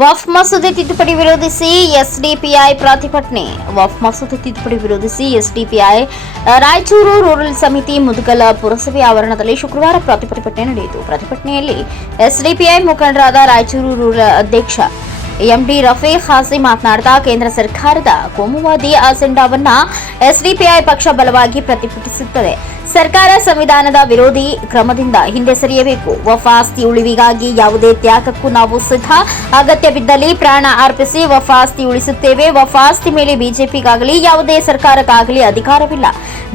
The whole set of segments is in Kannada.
ವಫ್ ಮಸೂದೆ ತಿದ್ದುಪಡಿ ವಿರೋಧಿಸಿ ಎಸ್ಡಿಪಿಐ ಪ್ರತಿಭಟನೆ. ವಫ್ ಮಸೂದೆ ತಿದ್ದುಪಡಿ ವಿರೋಧಿಸಿ ಎಸ್ಡಿಪಿಐ ರಾಯಚೂರು ರೂರಲ್ ಸಮಿತಿ ಮುದುಗಲ ಪುರಸಭೆ ಆವರಣದಲ್ಲಿ ಶುಕ್ರವಾರ ಪ್ರತಿಭಟನೆ ನಡೆಯಿತು. ಪ್ರತಿಭಟನೆಯಲ್ಲಿ ಎಸ್ಡಿಪಿಐ ಮುಖಂಡರಾದ ರಾಯಚೂರು ರೂರಲ್ ಅಧ್ಯಕ್ಷ ಎಂಡಿ ರಫೀಕ್ ಖಾಸಿ ಮಾತನಾಡ್ತಾ ಕೇಂದ್ರ ಸರ್ಕಾರದ ಕೋಮುವಾದಿ ಅಜೆಂಡಾವನ್ನ ಎಸ್ಡಿಪಿಐ ಪಕ್ಷ ಬಲವಾಗಿ ಪ್ರತಿಭಟಿಸುತ್ತದೆ. ಸರ್ಕಾರ ಸಂವಿಧಾನದ ವಿರೋಧಿ ಕ್ರಮದಿಂದ ಹಿಂದೆ ಸರಿಯಬೇಕು. ವಫಾಸ್ತಿ ಉಳಿವಿಗಾಗಿ ಯಾವುದೇ ತ್ಯಾಗಕ್ಕೂ ನಾವು ಸಿದ್ಧ. ಅಗತ್ಯ ಬಿದ್ದಲ್ಲಿ ಪ್ರಾಣ ಅರ್ಪಿಸಿ ವಫಾಸ್ತಿ ಉಳಿಸುತ್ತೇವೆ. ವಫಾಸ್ತಿ ಮೇಲೆ ಬಿಜೆಪಿಗಾಗಲಿ ಯಾವುದೇ ಸರ್ಕಾರಕ್ಕಾಗಲಿ ಅಧಿಕಾರವಿಲ್ಲ.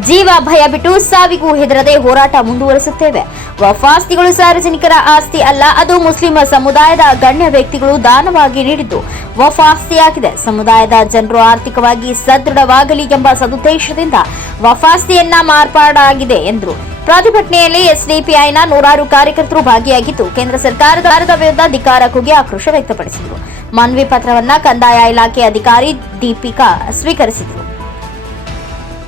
ಜೀವ ಭಯ ಬಿಟ್ಟು ಸಾವಿಗೂ ಹೆದರದೆ ಹೋರಾಟ ಮುಂದುವರಿಸುತ್ತೇವೆ. ವಫಾಸ್ತಿಗಳು ಸಾರ್ವಜನಿಕರ ಆಸ್ತಿ ಅಲ್ಲ, ಅದು ಮುಸ್ಲಿಂ ಸಮುದಾಯದ ಗಣ್ಯ ವ್ಯಕ್ತಿಗಳು ದಾನವಾಗಿ ನೀಡಿದ್ದು ವಫಾಸ್ತಿಯಾಗಿದೆ. ಸಮುದಾಯದ ಜನರು ಆರ್ಥಿಕವಾಗಿ ಸದೃಢವಾಗಲಿ ಎಂಬ ಸದುದ್ದೇಶದಿಂದ ವಫಾಸ್ತಿಯನ್ನ ಮಾರ್ಪಾಡಾಗಿದೆ ಎಂದರು. ಪ್ರತಿಭಟನೆಯಲ್ಲಿ ಎಸ್ಡಿಪಿಐನ ನೂರಾರು ಕಾರ್ಯಕರ್ತರು ಭಾಗಿಯಾಗಿದ್ದು, ಕೇಂದ್ರ ಸರ್ಕಾರದ ವಿರುದ್ಧ ಅಧಿಕಾರ ಕೂಗಿ ಆಕ್ರೋಶ ವ್ಯಕ್ತಪಡಿಸಿದರು. ಮನವಿ ಪತ್ರವನ್ನ ಕಂದಾಯ ಇಲಾಖೆ ಅಧಿಕಾರಿ ದೀಪಿಕಾ ಸ್ವೀಕರಿಸಿದರು.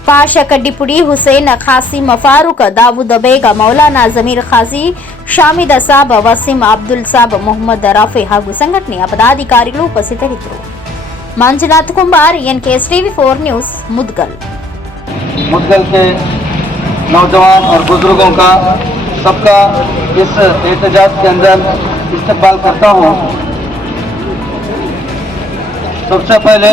ಪಾಷ ಕಡ್ಡಿಪುಡಿ ಹುಸೇನ್ ಖಾಸಿಂ ಫಾರೂಕ್ ದಾವೂದ್ ಬೇಗ ಮೌಲಾನಾ ಜಮೀರ್ ಖಾಜಿ ಶಾಮಿದ್ ಸಾಬ್ ವಸೀಂ ಅಬ್ದುಲ್ ಸಾಬ್ ಮೊಹಮ್ಮದ್ ರಫಿ ಹಾಗೂ ಸಂಘಟನೆಯ ಪದಾಧಿಕಾರಿಗಳು ಉಪಸ್ಥಿತರಿದ್ದರು Manjunath Kumbar NKS TV four news Mudgal Mudgal के नौजवान और बुजुर्गों का सबका इस एहतजाज के अंदर इस्तेमाल करता हूँ सबसे पहले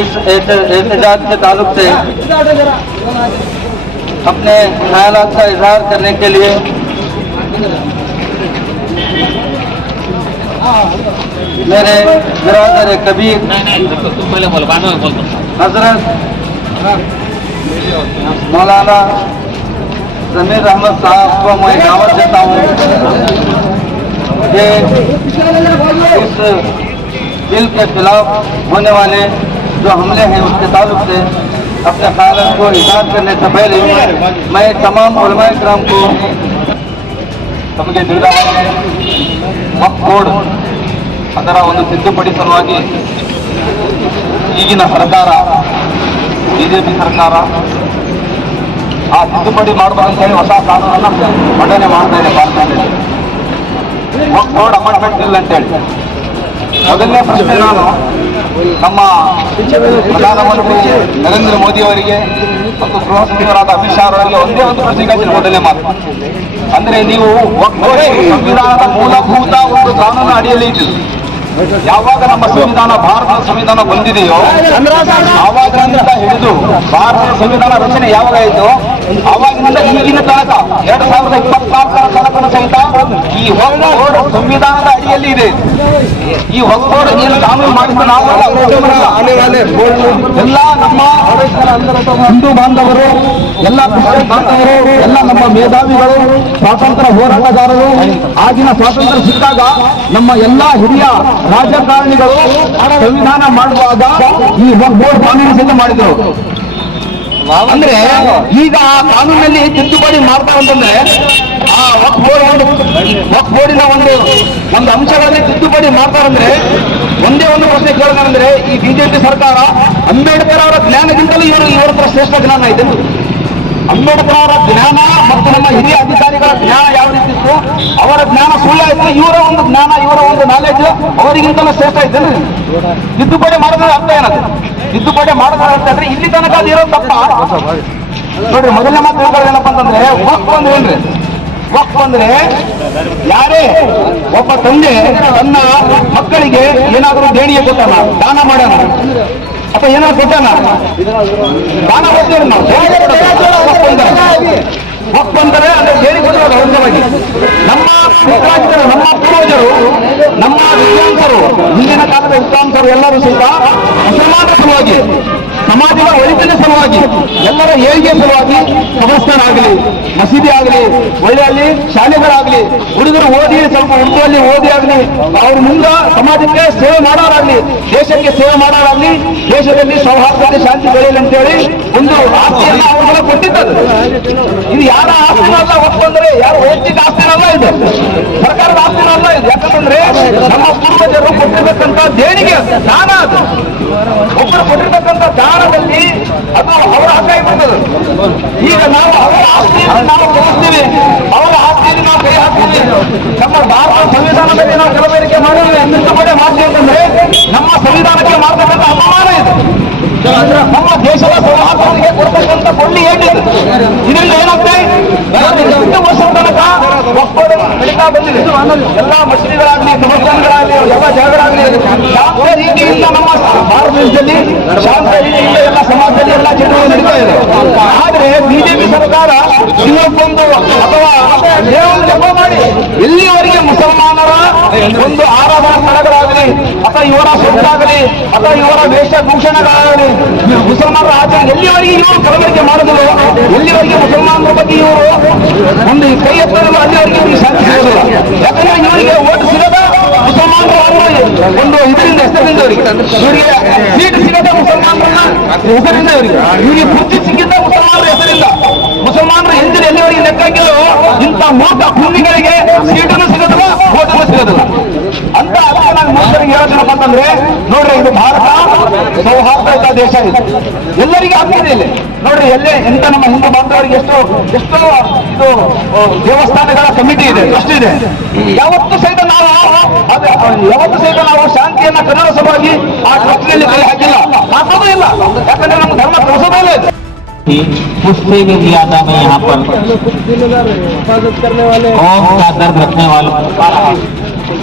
इस एहत- एहतजाज के ताल्लुक से अपने ख्याल का इजहार करने के लिए मेरे बिरादर कबीर हज़रत मौलाना जमीर अहमद साहब को मैं दावत देता हूँ कि इस बिल के खिलाफ होने वाले जो हमले हैं उसके ताल्लुक से अपने ख्याल को इजहार करने से पहले मैं तमाम उलमा कराम को ತಮಗೆ ತಿಳಿದ ವಕ್ಫ್ ಬೋರ್ಡ್ ಅದರ ಒಂದು ತಿದ್ದುಪಡಿ ಸಲುವಾಗಿ ಈಗಿನ ಸರ್ಕಾರ ಬಿಜೆಪಿ ಸರ್ಕಾರ ಆ ತಿದ್ದುಪಡಿ ಮಾಡಬೇಕಂತೇಳಿ ಹೊಸ ಕಾನೂನನ್ನು ಮಂಡನೆ ಮಾಡ್ತಾ ಇದೆ ಪಾರ್ಲಿಮೆಂಟ್ ವಕ್ಫ್ ಬೋರ್ಡ್ ಅಮೆಂಡ್ಮೆಂಟ್ ಇಲ್ಲ ಅಂತೇಳಿ ಮೊದಲನೇ ಪ್ರಶ್ನೆ ನಾನು ನಮ್ಮ ಪ್ರಧಾನಮಂತ್ರಿ ನರೇಂದ್ರ ಮೋದಿ ಅವರಿಗೆ ಮತ್ತು ಗೃಹ ಸಚಿವರಾದ ಅಮಿತ್ ಶಾ ಅವರಿಗೆ ಒಂದೇ ಒಂದು ಪ್ರಶ್ನೆ ಮೊದಲೇ ಮೊದಲನೇ ಮಾತು ಅಂದ್ರೆ ನೀವು ಸಂವಿಧಾನದ ಮೂಲಭೂತ ಒಂದು ಕಾನೂನು ಅಡಿಯಲ್ಲಿ ಇದ್ದೀರಿ ಯಾವಾಗ ನಮ್ಮ ಸಂವಿಧಾನ ಭಾರತದ ಸಂವಿಧಾನ ಬಂದಿದೆಯೋ ಆವಾಗಿನಿಂದ ಹಿಡಿದು ಭಾರತದ ಸಂವಿಧಾನ ರಚನೆ ಯಾವಾಗ ಆಯಿತು? ಆವಾಗಿನಿಂದ ಈಗಿನ ತನಕ ಎರಡ್ ಸಾವಿರದ ಇಪ್ಪತ್ನಾಲ್ಕರ ತನಕ ಸಹಿತ ಈ ವಕ್ಫ್ ಸಂವಿಧಾನದ ಅಡಿಯಲ್ಲಿ ಇದೆ ಈ ಬೋರ್ಡ್ ಏನು ಕಾನೂನು ಮಾಡಿದ ಮುಸ್ಲಿಮರಲ್ಲ. ಎಲ್ಲ ನಮ್ಮ ಹಿಂದೂ ಬಾಂಧವರು, ಎಲ್ಲ ಕ್ರಿಶ್ಚಿಯನ್ ಬಾಂಧವರು, ಎಲ್ಲ ನಮ್ಮ ಮೇಧಾವಿಗಳು, ಸ್ವಾತಂತ್ರ್ಯ ಹೋರಾಟಗಾರರು, ಆಗಿನ ಸ್ವಾತಂತ್ರ್ಯ ಸಿಕ್ಕಾಗ ನಮ್ಮ ಎಲ್ಲ ಹಿರಿಯ ರಾಜಕಾರಣಿಗಳು ಸಂವಿಧಾನ ಮಾಡುವಾಗ ಈ ಬೋರ್ಡ್ ಕಾನೂನು ಸಿದ್ಧ ಮಾಡಿದ್ರು ಅಂದ್ರೆ ಈಗ ಆ ಕಾನೂನಲ್ಲಿ ತಿದ್ದುಪಡಿ ಮಾಡ್ತಾ ಅಂತಂದ್ರೆ ಆ ವಕ್ಫ್ ಬೋರ್ಡ್ ಒಂದು ವಕ್ಫ್ ಬೋರ್ಡಿನ ಒಂದು ಒಂದು ಅಂಶಗಳಲ್ಲಿ ತಿದ್ದುಪಡಿ ಮಾಡ್ತಾರಂದ್ರೆ ಒಂದೇ ಒಂದು ಪ್ರಶ್ನೆ ಕೇಳೋದಂದ್ರೆ ಈ ಬಿಜೆಪಿ ಸರ್ಕಾರ ಅಂಬೇಡ್ಕರ್ ಅವರ ಜ್ಞಾನಗಿಂತಲೂ ಇವರು ಇವರ ಹತ್ರ ಶ್ರೇಷ್ಠ ಜ್ಞಾನ ಇದೆ ಅಂಬೇಡ್ಕರ್ ಅವರ ಜ್ಞಾನ ಮತ್ತು ನಮ್ಮ ಹಿರಿಯ ಅಧಿಕಾರಿಗಳ ಜ್ಞಾನ ಯಾವ ರೀತಿ ಇತ್ತು? ಅವರ ಜ್ಞಾನ ಸುಳ್ಳಾಯಿತು ಇವರ ಒಂದು ಜ್ಞಾನ ಇವರ ಒಂದು ನಾಲೆಜ್ ಅವರಿಗಿಂತಲೂ ಶ್ರೇಷ್ಠ ಇದ್ದೇನೆ. ತಿದ್ದುಪಡಿ ಮಾಡಿದ್ರೆ ಅರ್ಥ ಏನದು? ತಿದ್ದುಪಡಿ ಮಾಡಿದ್ರೆ ಅಂತಂದ್ರೆ ಇಲ್ಲಿ ತನಕ ಅದು ಇರೋ ತಪ್ಪ ನೋಡ್ರಿ, ಮೊದಲನೇ ಮಾತು ಏನಪ್ಪ ಅಂತಂದ್ರೆ, ವಕ್ಫ್ ಅಂದ್ರೆ ಏನ್ರಿ ವಕ್ಫ್ ಅಂದ್ರೆ ಯಾರೇ ಒಬ್ಬ ತಂದೆ ತನ್ನ ಮಕ್ಕಳಿಗೆ ಏನಾದರೂ ದೇಣಿಗೆ ಕೊಟ್ಟಾನ, ದಾನ ಮಾಡ್ಯಾನ, ಅಥವಾ ಏನಾದ್ರು ಕೊಟ್ಟಾನ, ದಾನ ಕೊಡ್ತೇವೆ ನಾವು. ವಕ್ಫ್ ಅಂದ್ರೆ. ಅಂದರೆ ಅಂದ್ರೆ ದೇಣಿಗೆ ಕೊಡೋದು ನಮ್ಮ ನಮ್ಮ ನಮ್ಮ ಹಿಂದಿನ ಕಾಲದ ವಿದ್ವಾಂಸರು ಎಲ್ಲರೂ ಸಹಿತ ಮುಸಲ್ಮಾನರ ಸಮಾಜದ ಒಳಿತಿನ ಸಲುವಾಗಿ ಎಲ್ಲರ ಏಳಿಗೆ ಸಲುವಾಗಿ ಸಂಸ್ಥಾನ ಆಗಲಿ ಮಸೀದಿ ಆಗಲಿ ಒಳ್ಳೆಯಲ್ಲಿ ಶಾಲೆಗಳಾಗಲಿ ಹುಡುಗರು ಓದಿ ಸ್ವಲ್ಪ ಉರ್ದುವಲ್ಲಿ ಓದಿ ಆಗಲಿ ಅವ್ರ ಮುಂದ ಸಮಾಜಕ್ಕೆ ಸೇವೆ ಮಾಡೋರಾಗ್ಲಿ ದೇಶಕ್ಕೆ ಸೇವೆ ಮಾಡೋರಾಗ್ಲಿ ದೇಶದಲ್ಲಿ ಸೌಹಾರ್ದ ಶಾಂತಿ ಬೆಳೆಯಲಿ ಅಂತೇಳಿ ಒಂದು ಆಸ್ತಿಯನ್ನು ಅವ್ರಿಗೆಲ್ಲ ಕೊಟ್ಟಿದ್ದರು ಇದು ಯಾರ ಆಸ್ತಿನಲ್ಲ ಒಪ್ಪಂದ್ರೆ ಯಾರು ವೈಯಕ್ತಿಕ ಆಸ್ತಿನಲ್ಲ ಇದು. ಸರ್ಕಾರದ ಆಸ್ತಿನಲ್ಲ ಇದು. ಯಾಕಂತಂದ್ರೆ ನಮ್ಮ ಪೂರ್ವಜರು ಕೊಟ್ಟಿರ್ತಕ್ಕಂಥ ದೇಣಿಗೆ ಅದು, ಇಲ್ಲಿ ಹೇಳಿದ್ರು ಇದರಿಂದ ಏನಾಗ್ತದೆ? ಎಷ್ಟು ವರ್ಷದ ತನಕ ಒಕ್ಕೂಟ ಬೆಳೀತಾ ಬಂದಿದೆ. ಎಲ್ಲ ಮಸೀದಿಗಳಾಗಲಿ ಸಮರ್ಥನಗಳಾಗಲಿ ಎಲ್ಲ ಜಾಗಗಳಾಗಲಿ ಯಾವುದೇ ರೀತಿಯಿಂದ ನಮ್ಮ ಭಾರತ ದೇಶದಲ್ಲಿ ಶಾಂತ ರೀತಿಯಿಂದ ಎಲ್ಲ ಸಮಾಜದಲ್ಲಿ ಎಲ್ಲ ಚಟುವಟಿಕೆ ನಡೀತಾ ಇದೆ. ಆದರೆ ಬಿಜೆಪಿ ಸರ್ಕಾರ ಇವಕ್ಕೊಂದು ಅಥವಾ ಜಪ ಮಾಡಿ ಎಲ್ಲಿವರೆಗೆ ಮುಸಲ್ಮಾನರ ಒಂದು ಆರಾಧನಾ ಸ್ಥಳಗಳ ಅಥವಾ ಇವರ ಸೊಂಟಾಗಲಿ ಅಥವಾ ಇವರ ವೇಷಭೂಷಣಗಳಾಗಲಿ ಮುಸಲ್ಮಾನರ ಆಚರಣೆ ಎಲ್ಲಿವರೆಗೆ ಇವರು ಕಲಬೆರಕೆ ಮಾಡಿದ್ರು ಎಲ್ಲಿವರೆಗೆ ಮುಸಲ್ಮಾನರ ಬಗ್ಗೆ ಇವರು ಒಂದು ಕೈ ಎತ್ತಲು ಅಲ್ಲಿವರೆಗೆ ಇವರಿಗೆ ಸಾಧಿಸಬಹುದು ಯಾಕಂದ್ರೆ ಇವರಿಗೆ ಓಟ್ ಸಿಗದ ಮುಸಲ್ಮಾನರು ಒಂದು ಇದರಿಂದ ಹೆಸರಿಂದ ಇವರಿಗೆ ಇವರಿಗೆ ಸೀಟ್ ಸಿಗದ ಮುಸಲ್ಮಾನರನ್ನ ಹೆಸರಿಂದ ಇವರಿಗೆ ಇವರಿಗೆ ಬುದ್ಧಿ ಸಿಕ್ಕಿದ್ದ ಮುಸಲ್ಮಾನರ ಹೆಸರಿಂದ ಮುಸಲ್ಮಾನರ ಹಿಂದಿನ ಎಲ್ಲಿವರೆಗೆ ಲೆಕ್ಕ ಹಾಕಿದ್ರು ಇಂಥ ಮೂಟ ಭೂಮಿಗಳಿಗೆ ಸೀಟನ್ನು ಸಿಗೋದಿಲ್ಲ, ಓಟನ್ನು ಸಿಗೋದಿಲ್ಲ. ನಾನು ಮೋಸರಿಗೆ ಹೇಳೋದೇನಪ್ಪ ಅಂತಂದ್ರೆ ನೋಡ್ರಿ ಇದು ಭಾರತ ಸೌಹಾರ್ದಯುತ ದೇಶ ಇದು ಎಲ್ಲರಿಗೂ ಆಗ್ತಿದೆ ಇಲ್ಲಿ ನೋಡ್ರಿ ಎಲ್ಲೇ ಎಂತ ನಮ್ಮ ಹಿಂದೂ ಬಾಂಧವರಿಗೆ ಎಷ್ಟು ಎಷ್ಟೋ ಇದು ಆ, ದೇವಸ್ಥಾನಗಳ ಕಮಿಟಿ ಇದೆ ಟ್ರಸ್ಟ್ ಇದೆ ಯಾವತ್ತು ಸಹಿತ ನಾವು ಅದೇ, ಯಾವತ್ತು ಸಹಿತ ನಾವು ಶಾಂತಿಯನ್ನ ಕನ್ನಡ ಸಲುವಾಗಿ ಆ ಟ್ರಸ್ಟ್ನಲ್ಲಿ ಕೈ ಹಾಕಿಲ್ಲ ಹಾಕೋದೇ ಇಲ್ಲ ಯಾಕಂದ್ರೆ ನಮ್ಮ ಧರ್ಮ ಕಲಿಸೋದೇ ಇಲ್ಲ ಇದು. थी उससे भी ज्यादा मैं यहाँ पर कौम का दर्द रखने वालों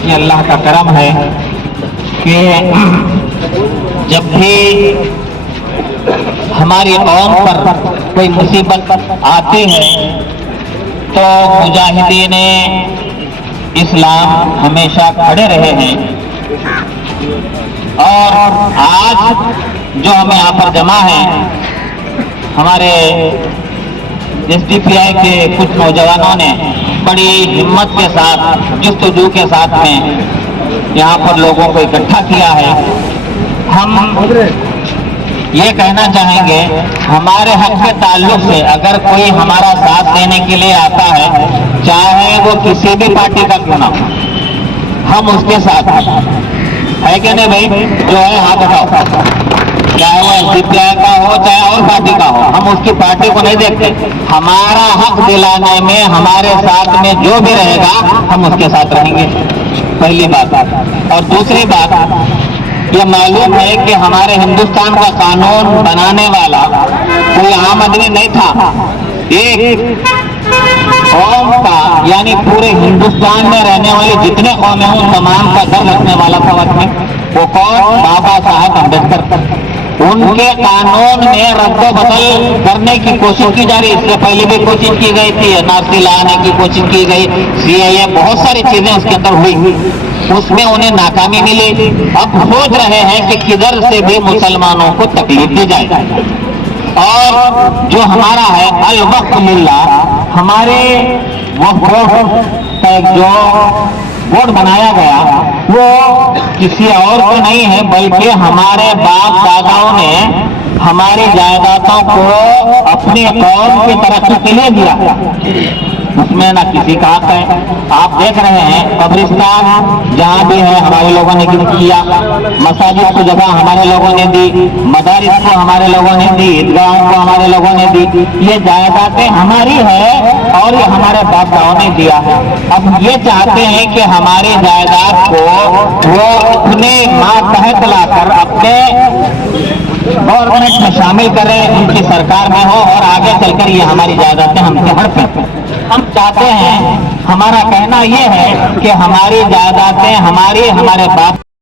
ये अल्लाह का करम है कि जब भी हमारी कौम पर कोई मुसीबत आती है तो मुजाहिदीन इस्लाम हमेशा खड़े रहे हैं। और आज जो हम यहाँ पर जमा हैं, हमारे एस के कुछ नौजवानों ने बड़ी हिम्मत के साथ, जस्तजू के साथ में यहाँ पर लोगों को इकट्ठा किया है। हम ये कहना चाहेंगे हमारे हक के ताल्लुक से अगर कोई हमारा साथ देने के लिए आता है चाहे वो किसी भी पार्टी का क्यों ना हो, हम उसके साथ हैं। है कि नहीं भाई? जो है हाथ उठाओ। चाहे वो एसडीपीआई का हो चाहे और पार्टी का हो हम उसकी पार्टी को नहीं देखते। हमारा हक दिलाने में हमारे साथ में जो भी रहेगा हम उसके साथ रहेंगे। पहली बात और दूसरी बात, ये मालूम है कि हमारे हिंदुस्तान का कानून बनाने वाला कोई आम आदमी नहीं था। एक कौम का, यानी पूरे हिंदुस्तान में रहने वाले जितने कौमें हैं उन तमाम का दर रखने वाला था वक्त में। वो कौन? बाबा साहब अंबेडकर उनके कानून में रद्द बदल करने की कोशिश की जा रही इससे पहले भी कोशिश की गई थी, एनआरसी लाने की कोशिश की गई सीएए बहुत सारी चीज़ें उसके अंदर हुई। उसमें उन्हें नाकामी मिली। अब सोच रहे हैं कि किधर से भी मुसलमानों को तकलीफ़ दी जाए। और जो हमारा है अल वक्त मिल्ला, हमारे एक जो बोर्ड बनाया गया वो किसी और को नहीं है, बल्कि हमारे बाप दादाओं ने हमारी जायदादों को अपने कौम की तरक्की के लिए दिया उसमें ना किसी का हक है। आप देख रहे हैं, कब्रिस्तान जहाँ भी है, हमारे लोगों ने किया। मसाजिद को जगह हमारे लोगों ने दी, मदारिस को हमारे लोगों ने दी, ईदगाहों को हमारे लोगों ने दी। ये जायदादें हमारी है और ये हमारे बाप दाओं ने दिया है। अब ये चाहते हैं कि हमारी जायदाद को वो अपने मातहत लाकर, अपने गवर्नमेंट में शामिल करें उनकी सरकार में हो और आगे चलकर ये हमारी जायदादें हमसे हड़पें हम चाहते हैं, हमारा कहना ये है कि हमारी जायदादें हमारी, हमारे बाप